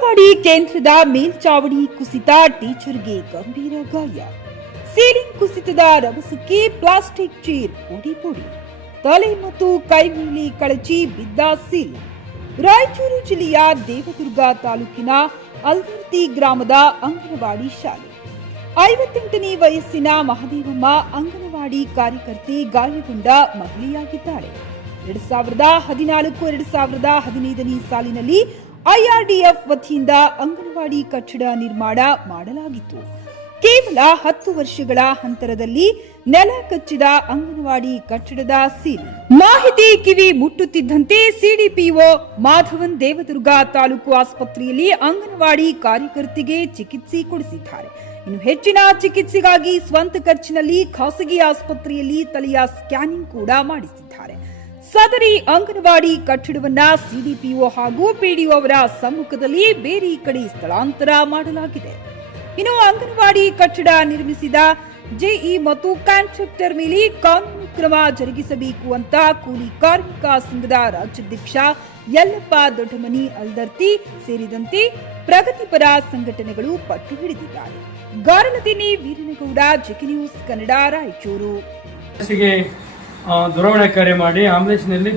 ಅಂಗನವಾಡಿ ಕೇಂದ್ರದ ಮೇಲ್ಚಾವಣಿ ಕುಸಿತ, ಟೀಚರ್ಗೆ ಗಂಭೀರ ಗಾಯ. ಸೀಲಿಂಗ್ ಕುಸಿತದ ರಭಸಕ್ಕೆ ಪ್ಲಾಸ್ಟಿಕ್ ಚೇರ್ ಪುಡಿ. ತಲೆ ಮತ್ತು ಕೈ ಮೇಲೆ ಕಳಚಿ ಬಿದ್ದ ಸೀಲ್. ರಾಯಚೂರು ಜಿಲ್ಲೆಯ ದೇವದುರ್ಗ ತಾಲೂಕಿನ ಅಲ್ದರ್ತಿ ಗ್ರಾಮದ ಅಂಗನವಾಡಿ ಶಾಲೆ. 58ನೇ ವಯಸ್ಸಿನ ಮಹದೇವಮ್ಮ ಅಂಗನವಾಡಿ ಕಾರ್ಯಕರ್ತೆ ಗಾಯಗೊಂಡ ಮಹಿಳೆಯಾಗಿದ್ದಾಳೆ. 2014-2015ನೇ ಸಾಲಿನಲ್ಲಿ ಐಆರ್ಡಿಎಫ್ ವತಿಯಿಂದ ಅಂಗನವಾಡಿ ಕಟ್ಟಡ ನಿರ್ಮಾಣ ಮಾಡಲಾಗಿತ್ತು. ಕೇವಲ 10 ವರ್ಷಗಳ ಅಂತರದಲ್ಲಿ ನೆಲ ಕಚ್ಚಿದ ಅಂಗನವಾಡಿ ಕಟ್ಟಡದ ಸೀಲ್. ಮಾಹಿತಿ ಕಿವಿ ಮುಟ್ಟುತ್ತಿದ್ದಂತೆ ಸಿಡಿಪಿಒ ಮಾಧವನ್ ದೇವದುರ್ಗ ತಾಲೂಕು ಆಸ್ಪತ್ರೆಯಲ್ಲಿ ಅಂಗನವಾಡಿ ಕಾರ್ಯಕರ್ತೆಗೆ ಚಿಕಿತ್ಸೆ ಕೊಡಿಸಿದ್ದಾರೆ. ಇನ್ನು ಹೆಚ್ಚಿನ ಚಿಕಿತ್ಸೆಗಾಗಿ ಸ್ವಂತ ಖರ್ಚಿನಲ್ಲಿ ಖಾಸಗಿ ಆಸ್ಪತ್ರೆಯಲ್ಲಿ ತಲೆಯ ಸ್ಕ್ಯಾನಿಂಗ್ ಕೂಡ ಮಾಡಿಸಿದ್ದಾರೆ. ಸದರಿ ಅಂಗನವಾಡಿ ಕಟ್ಟಡವನ್ನ ಸಿಡಿಪಿಒ ಹಾಗೂ ಪಿಡಿಒ ಅವರ ಸಮ್ಮುಖದಲ್ಲಿ ಬೇರೆ ಕಡೆ ಸ್ಥಳಾಂತರ ಮಾಡಲಾಗಿದೆ. ಇನ್ನು ಅಂಗನವಾಡಿ ಕಟ್ಟಡ ನಿರ್ಮಿಸಿದ ಜೆಇ ಮತ್ತು ಕಾಂಟ್ರಾಕ್ಟರ್ ಮೇಲೆ ಕಾನೂನು ಕ್ರಮ ಜರುಗಿಸಬೇಕು ಅಂತ ಕೂಲಿ ಕಾರ್ಮಿಕ ಸಂಘದ ರಾಜ್ಯಾಧ್ಯಕ್ಷ ಯಲ್ಲಪ್ಪ ದೊಡ್ಡಮನಿ ಅಲ್ದರ್ತಿ ಸೇರಿದಂತೆ ಪ್ರಗತಿಪರ ಸಂಘಟನೆಗಳು ಪಟ್ಟು ಹಿಡಿದಿದ್ದಾರೆ. ಗಾರಲದಿನಿ ವೀರನಗೌಡ, ಜೆಕೆ ನ್ಯೂಸ್ ಕನ್ನಡ, ರಾಯಚೂರು. ದೂರವಾಣಿ ಕರೆ ಮಾಡಿ ಆಂಬುಲೆನ್ಸ್ನಲ್ಲಿ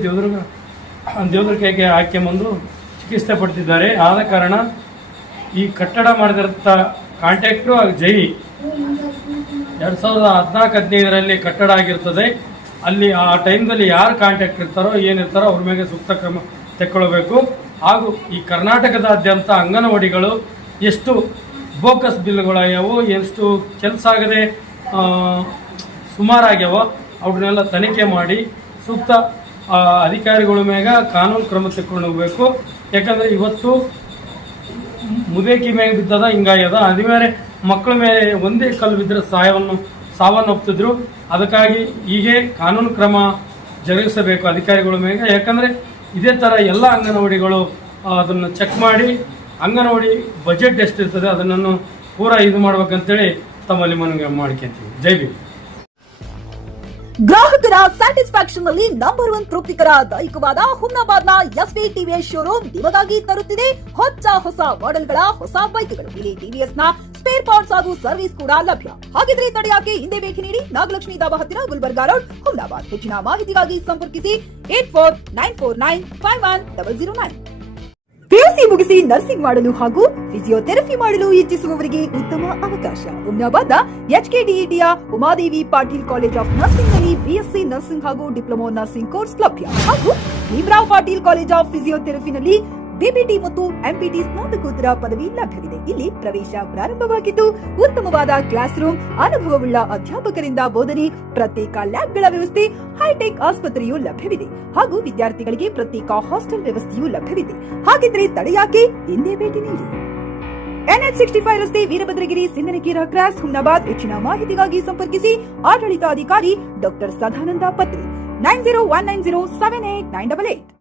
ದೇವದುರ್ಗಕ್ಕೆ ಹಾಕಿಕೊಂಡು ಚಿಕಿತ್ಸೆ ಪಡ್ತಿದ್ದಾರೆ. ಆದ ಕಾರಣ ಈ ಕಟ್ಟಡ ಮಾಡಿದಂಥ ಕಾಂಟ್ರಾಕ್ಟ್ರು ಜೈ 2014-15ರಲ್ಲಿ ಕಟ್ಟಡ ಆಗಿರ್ತದೆ. ಅಲ್ಲಿ ಆ ಟೈಮ್ದಲ್ಲಿ ಯಾರು ಕಾಂಟ್ರಾಕ್ಟ್ ಇರ್ತಾರೋ ಏನಿರ್ತಾರೋ ಅವ್ರ ಮೇಲೆ ಸೂಕ್ತ ಕ್ರಮ ತೆಕ್ಕೊಳ್ಬೇಕು. ಹಾಗೂ ಈ ಕರ್ನಾಟಕದಾದ್ಯಂತ ಅಂಗನವಾಡಿಗಳು ಎಷ್ಟು ಬೋಕಸ್ ಬಿಲ್ಗಳಾಗ್ಯಾವೋ, ಎಷ್ಟು ಕೆಲಸ ಆಗದೆ ಸುಮಾರಾಗ್ಯಾವೋ ಅವ್ರನ್ನೆಲ್ಲ ತನಿಖೆ ಮಾಡಿ ಸೂಕ್ತ ಅಧಿಕಾರಿಗಳ ಮೇಲೆ ಕಾನೂನು ಕ್ರಮ ತೆಕ್ಕೊಂಡು ಹೋಗಬೇಕು. ಯಾಕಂದರೆ ಇವತ್ತು ಮುದೇಕಿ ಮೇಲೆ ಬಿದ್ದದ ಹಿಂಗಾಗ್ಯದ. ಅದು ಬೇರೆ ಮಕ್ಕಳ ಮೇಲೆ ಒಂದೇ ಕಲ್ಲು ಬಿದ್ದರೆ ಸಾವನ್ನಪ್ತಿದ್ರು. ಅದಕ್ಕಾಗಿ ಹೀಗೆ ಕಾನೂನು ಕ್ರಮ ಜರುಗಿಸಬೇಕು ಅಧಿಕಾರಿಗಳ ಮೇಲೆ. ಯಾಕಂದರೆ ಇದೇ ಥರ ಎಲ್ಲ ಅಂಗನವಾಡಿಗಳು ಅದನ್ನು ಚೆಕ್ ಮಾಡಿ ಅಂಗನವಾಡಿ ಬಜೆಟ್ ಎಷ್ಟಿರ್ತದೆ ಅದನ್ನು ಪೂರಾ ಇದು ಮಾಡ್ಬೇಕಂತೇಳಿ ತಮ್ಮಲ್ಲಿ ಮನವಿ ಮಾಡ್ಕೊಂತೀವಿ. ಜೈ ಭೀಮ್. ಗ್ರಾಹಕರ ಸ್ಯಾಟಿಸ್ಫ್ಯಾಕ್ಷನ್ ನಲ್ಲಿ ನಂಬರ್ 1 ತೃಪ್ತಿಕರ ದೈಹಿಕವಾದ ಹುಮ್ನಾಬಾದ್ನ ಎಸ್ವಿ ಟಿವಿಎಸ್ ಶೋರೂಮ್ ನಿಮಗಾಗಿ ತರುತ್ತಿದೆ ಹೊಸ ಮಾಡೆಲ್ಗಳ ಹೊಸ ಬೈಕ್ಗಳು. ಇಲ್ಲಿ ಟಿವಿಎಸ್ ನ ಸ್ಪೇರ್ ಪಾರ್ಟ್ಸ್ ಹಾಗೂ ಸರ್ವಿಸ್ ಕೂಡ ಲಭ್ಯ. ಹಾಗಿದ್ರೆ ತಡೆಯಾಕೆ ಹಿಂದೆ ಭೇಟಿ ನೀಡಿ. ನಾಗಲಕ್ಷ್ಮಿ ದಾಬಾ ಹತ್ತಿರ ಗುಲ್ಬರ್ಗಾ ರೋಡ್, ಹುಮ್ನಾಬಾದ್. ಹೆಚ್ಚಿನ ಮಾಹಿತಿಗಾಗಿ ಸಂಪರ್ಕಿಸಿ 8494951009. ಪಿಯುಸಿ ಮುಗಿಸಿ ನರ್ಸಿಂಗ್ ಮಾಡಲು ಹಾಗೂ ಫಿಸಿಯೋಥೆರಪಿ ಮಾಡಲು ಇಚ್ಛಿಸುವವರಿಗೆ ಉತ್ತಮ ಅವಕಾಶ. ಹುಮ್ನಾಬಾದ್ನ ಎಚ್ಕೆಡಿಇಟಿಯ Umadevi Patil college of nursing ನಲ್ಲಿ ಬಿಎಸ್ಸಿ ನರ್ಸಿಂಗ್ ಹಾಗೂ ಡಿಪ್ಲೊಮಾ ನರ್ಸಿಂಗ್ ಕೋರ್ಸ್ ಲಭ್ಯ. ಹಾಗೂ ಭೀಮರಾವ್ ಪಾಟೀಲ್ ಕಾಲೇಜ್ ಆಫ್ ಫಿಸಿಯೋಥೆರಪಿನಲ್ಲಿ ಬಿಬಿಟಿ ಮತ್ತು ಎಂಪಿಟಿ ಸ್ನಾತಕೋತ್ತರ ಪದವಿ ಲಭ್ಯವಿದೆ. ಇಲ್ಲಿ ಪ್ರವೇಶ ಪ್ರಾರಂಭವಾಗಿದ್ದು ಉತ್ತಮವಾದ ಕ್ಲಾಸ್ ರೂಮ್, ಅನುಭವವುಳ್ಳ ಅಧ್ಯಾಪಕರಿಂದ ಬೋಧನೆ, ಪ್ರತ್ಯೇಕ ಲ್ಯಾಬ್ಗಳ ವ್ಯವಸ್ಥೆ, ಹೈಟೆಕ್ ಆಸ್ಪತ್ರೆಯೂ ಲಭ್ಯವಿದೆ. ಹಾಗೂ ವಿದ್ಯಾರ್ಥಿಗಳಿಗೆ ಪ್ರತ್ಯೇಕ ಹಾಸ್ಟೆಲ್ ವ್ಯವಸ್ಥೆಯೂ ಲಭ್ಯವಿದೆ. ಹಾಗಿದ್ರೆ ತಡೆಯಾಕೆ ಹಿಂದೆ ಭೇಟಿ ನೀಡಿ. NH 65 ರಸ್ತೆ, ವೀರಭದ್ರಗಿರಿ, ಸಿಂಗನಕೇರ ಕ್ರಾಸ್, ಹುಮ್ನಾಬಾದ್. ಹೆಚ್ಚಿನ ಮಾಹಿತಿಗಾಗಿ ಸಂಪರ್ಕಿಸಿ ಆಡಳಿತಾಧಿಕಾರಿ ಡಾಕ್ಟರ್ ಸದಾನಂದ ಪತ್ರಿ 9019078988.